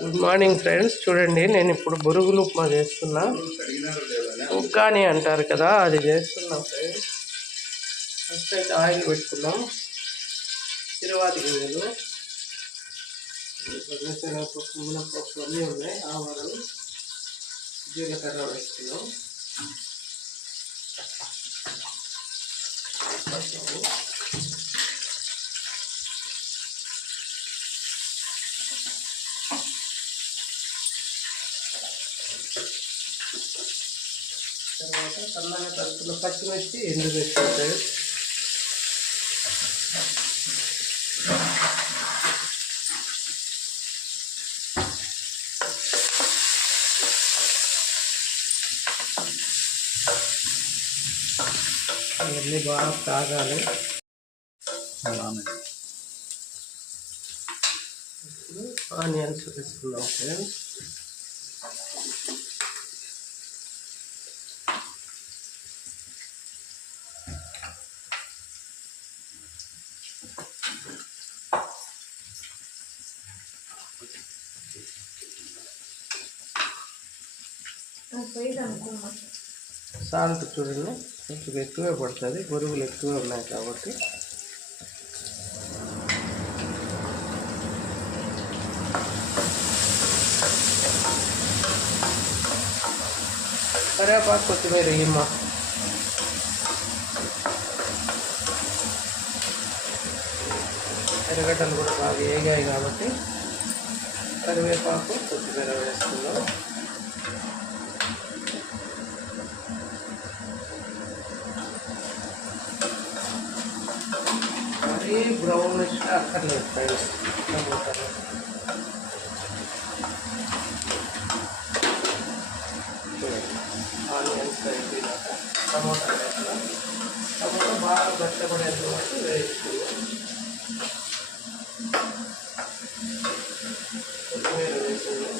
Good morning friends. చూడండి, నేను ఇప్పుడు బొరుగులు ఉప్మా చేస్తున్నా. ఉగ్గాని అంటారు కదా, అది చేస్తున్నాం ఫ్రెండ్స్. ఫస్ట్ అయితే ఆయిల్ పెట్టుకున్నాం, తిరువాతి గింజలు, శనగపప్పు, మినపప్పు అన్నీ ఉన్నాయి, ఆవాలు, జీలకర్ర వేసుకున్నాం. తర్వాత సన్నగా తరుపులో పచ్చిమిర్చి, ఎండుమిర్చి ఉంటాయి. ఇవన్నీ బాగా తాగాలి. ఇప్పుడు ఆనియన్స్ వేసుకున్నాం ఫ్రెండ్స్. సాల్ట్ చూడండి, కొంచెం ఎక్కువే పడుతుంది, బొరుగులు ఎక్కువే ఉన్నాయి కాబట్టి. కరివేపాకు, కొత్తిమీర వేయమ్మా. ఎర్రగడ్డలు కూడా బాగా వేగాయి కాబట్టి కరివేపాకు, కొత్తిమీర వేసుకుందాం. మరీ బ్రౌనిష్గా అక్కర్లేదు ఫ్రెండ్స్ టమోటాలు. ఆనియన్స్ అయిపోయినాక టమోటా వేస్తాం. టమోటా బాగా మెత్తపడేంత వరకు వేసుకున్నాం. కొత్తిమీర వేసుకున్నాం.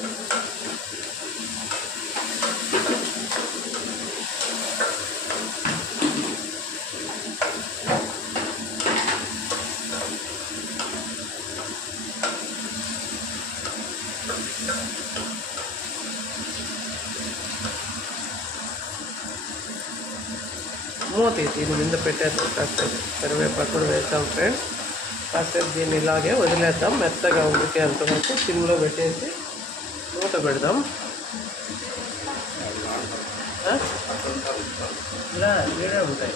మూతి దీని మీద పెట్టేద్దాం. కాసేపు కరివేపాకు కూడా వేస్తాం ఫ్రెండ్స్. కాసేపు దీన్ని ఇలాగే వదిలేద్దాం, మెత్తగా ఉడికేంతవరకు సిమ్లో పెట్టేసి మూత పెడదాం. ఇలా వేరే ఉంటాయి.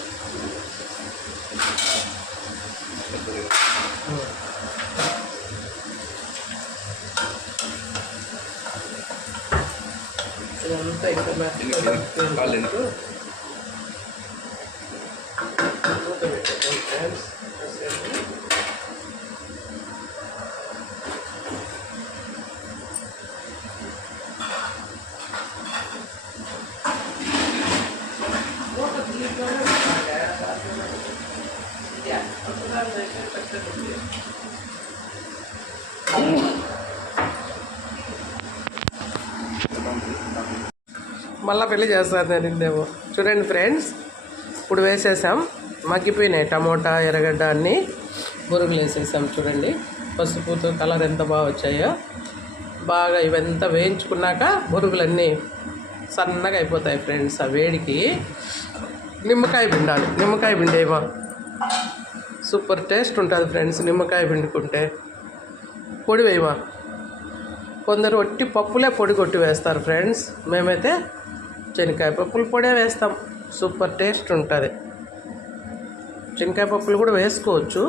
ఇదంతా ఇంకా మెత్తగా మూత పెట్టేద్దాం ఫ్రెండ్స్. మళ్ళీ పెళ్ళి చేస్తారు నేను ఇందేమో. చూడండి ఫ్రెండ్స్, ఇప్పుడు వేసేసాం, మగ్గిపోయినాయి టమోటా, ఎర్రగడ్డ అన్నీ. బొరుగులు వేసేసాం. చూడండి పసుపుతో కలర్ ఎంత బాగా వచ్చాయో. బాగా ఇవంతా వేయించుకున్నాక బొరుగులన్నీ సన్నగా అయిపోతాయి ఫ్రెండ్స్. ఆ వేడికి నిమ్మకాయ పిండాలి. నిమ్మకాయ పిండేమో సూపర్ టేస్ట్ ఉంటుంది ఫ్రెండ్స్. నిమ్మకాయ పిండుకుంటే పొడి వేయమా. కొందరు ఒట్టి పప్పులే పొడి కొట్టి వేస్తారు ఫ్రెండ్స్. మేమైతే శనక్కాయ పప్పులు పొడే వేస్తాం. సూపర్ టేస్ట్ ఉంటుంది. శనక్కాయ పప్పులు కూడా వేసుకోవచ్చు,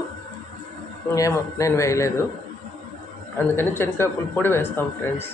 ఏమో నేను వేయలేదు, అందుకని శనక్కాయ పప్పులు పొడి వేస్తాం ఫ్రెండ్స్.